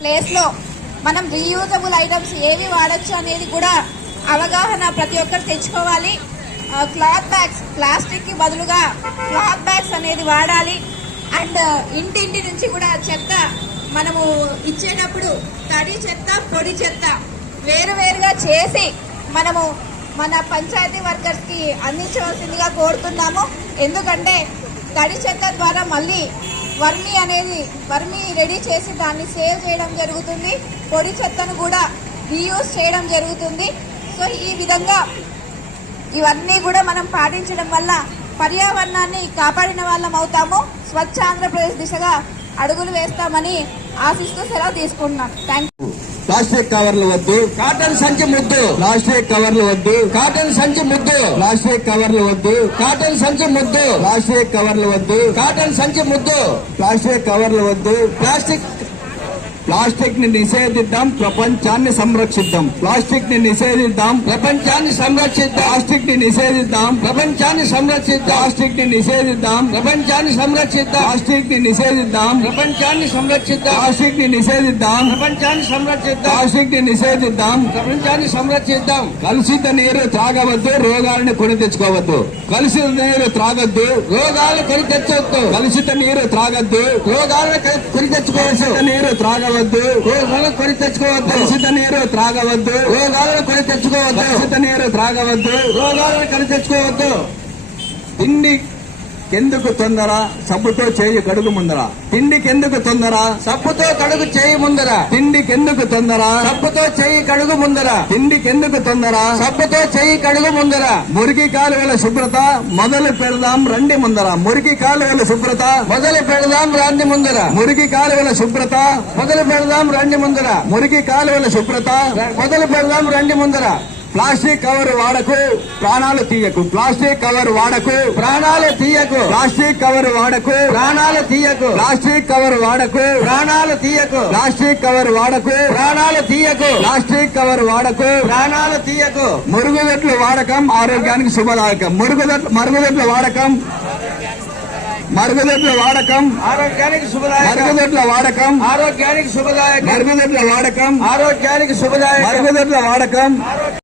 Place లో మనం reusable items ఏవి వాడచ్చు అనేది కూడా అవగాహన ప్రతి ఒక్కరు తెచ్చుకోవాలి. క్లాత్ బ్యాగ్స్, ప్లాస్టిక్ కి బదులుగా క్లాత్ బ్యాగ్స్ అనేది వాడాలి. అండ్ ఇంటింటి నుంచి కూడా చెత్త మనము ఇచ్చేటప్పుడు తడి చెత్త, పొడి చెత్త వేరువేరుగా చేసి మనము మన పంచాయతీ వర్కర్స్ కి అందించవలసిందిగా కోరుతున్నాము. ఎందుకంటే తడి చెత్త ద్వారా మళ్ళీ వర్మి రెడీ చేసి దాన్ని సేల్ చేయడం జరుగుతుంది. పొడి చెత్తను కూడా రీయూజ్ చేయడం జరుగుతుంది. సో ఈ విధంగా ఇవన్నీ కూడా మనం పాటించడం వల్ల పర్యావరణాన్ని కాపాడిన వాళ్ళం అవుతాము. స్వచ్ఛ ఆంధ్రప్రదేశ్ దిశగా అడుగులు వేస్తామని ఆశిస్తూ సెలవు తీసుకుంటున్నాను. Thank you. ప్లాస్టిక్ కవర్లు వద్దు, కాటన్ సంచి ముద్దు. ప్లాస్టిక్ కవర్లు వద్దు, కాటన్ సంచి ముద్దు. ప్లాస్టిక్ కవర్లు వద్దు, కాటన్ సంచి ముద్దు. ప్లాస్టిక్ కవర్లు వద్దు, కాటన్ సంచి ముద్దు. ప్లాస్టిక్ కవర్లు వద్దు. ప్లాస్టిక్ ని నిషేధిద్దాం, ప్రపంచాన్ని సంరక్షిద్దాం. ప్లాస్టిక్ ని నిషేధిద్దాం, ప్రపంచాన్ని సంరక్షిద్దాం. ప్లాస్టిక్ ని నిషేధిద్దాం, ప్రపంచాన్ని సంరక్షిద్దాం. ప్లాస్టిక్ ని నిషేధిద్దాం, ప్రపంచాన్ని సంరక్షిద్దాం. ప్లాస్టిక్ ని నిషేధిద్దాం, ప్రపంచాన్ని సంరక్షిద్దాం. ప్లాస్టిక్ ని నిషేధిద్దాం, ప్రపంచాన్ని సంరక్షిద్దాం. ప్లాస్టిక్ ని నిషేధిద్దాం, ప్రపంచాన్ని సంరక్షిద్దాం. కలుషిత నీరు త్రాగవద్దు, రోగాలను కొని తెచ్చుకోవద్దు. కలుషిత నీరు త్రాగొద్దు, రోగాలు కొని తెచ్చవద్దు. కలుషిత నీరు త్రాగొద్దు, రోగాలను కొని తెచ్చుకోవచ్చు. నీరు త్రాగవద్దు, రోగాలను కొని తెచ్చుకోవద్దు. కలుషిత నీరు త్రాగవద్దు, రోగాలను కొని తెచ్చుకోవద్దు. కలుషిత నీరు త్రాగవద్దు, రోగాలను కొని తెచ్చుకోవద్దు. తిండికెందుకు తొందర, సబ్బుతో చేయి కడుగు ముందర. తిండికెందుకు తొందర, సబ్బుతో కడుగు చేయి ముందర. తిండికెందుకు తొందర, సబ్బుతో చేయి కడుగు ముందర. తిండికెందుకు తొందర, సబ్బుతో చేయి కడుగు ముందర. మురికి కాలువల శుభ్రత మొదలు పెడదాం రండి ముందర. మురికి కాలువల శుభ్రత మొదలు పెడదాం రండి ముందర. మురికి కాలువల శుభ్రత మొదలు పెడదాం రండి ముందర. మురికి కాలువల శుభ్రత మొదలు పెడదాం రండి ముందర. ప్లాస్టిక్ కవర్ వాడకు, ప్రాణాలు తీయకు. ప్లాస్టిక్ కవర్ వాడకు, ప్రాణాలు తీయకు. ప్లాస్టిక్ కవర్ వాడకు, ప్రాణాలు తీయకు. ప్లాస్టిక్ కవర్ వాడకు, ప్రాణాలు తీయకు. ప్లాస్టిక్ కవర్ వాడకు, ప్రాణాలు తీయకు. ప్లాస్టిక్ కవర్ వాడకు, ప్రాణాలు తీయకు. మరుగుదొడ్ల వాడకం ఆరోగ్యానికి శుభదాయకం. మరుగుదొడ్ల వాడకం ఆరోగ్యానికి శుభదాయకం. మరుగుదొడ్ల వాడకం ఆరోగ్యానికి శుభదాయకం. మరుగుదొడ్ల వాడకం ఆరోగ్యానికి శుభదాయకం. మరుగుదొడ్ల వాడకం